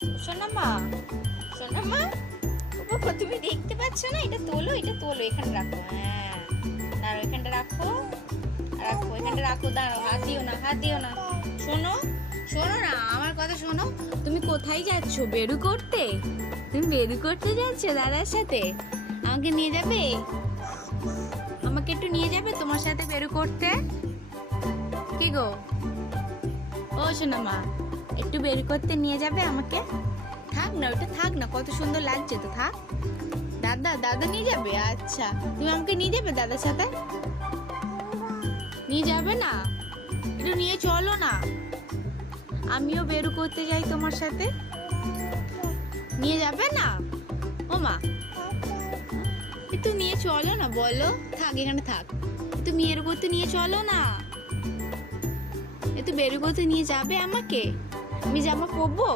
সোনামা, সোনামা, বাবা তুমি দেখতে পাচ্ছ না? এটা তোলো, এটা তোলো, এখানে রাখো। হ্যাঁ, দাঁড়াও, এখানটা রাখো, রাখো, এখানটা রাখো। দাঁড়াও, হাত দিও না, হাত দিও না। শোনো, শোনো না, আমার কথা শোনো। তুমি কোথায় যাচ্ছ? বেরু করতে? তুমি বেরু করতে যাচ্ছ দাদার সাথে? আমাকে নিয়ে যাবে? আমাকে একটু নিয়ে যাবে তোমার সাথে বেরু করতে? কি গো, ও সোনামা, একটু বের করতে নিয়ে যাবে আমাকে? থাক না, ওটা থাক না, কত সুন্দর লাগছে তো, থাক। দাদা, দাদা নিয়ে যাবে? আচ্ছা, তুমি আমাকে নিয়ে যাবে দাদার সাথে? নিয়ে যাবে না? একটু নিয়ে চলো না, আমিও বের করতে যাই তোমার সাথে। নিয়ে যাবে না? ও মা, একটু নিয়ে চলো না, বলো। থাক, এখানে থাক, একটু বের করতে নিয়ে চলো না। একটু বের করতে নিয়ে যাবে আমাকে? আমি জামা পরবো?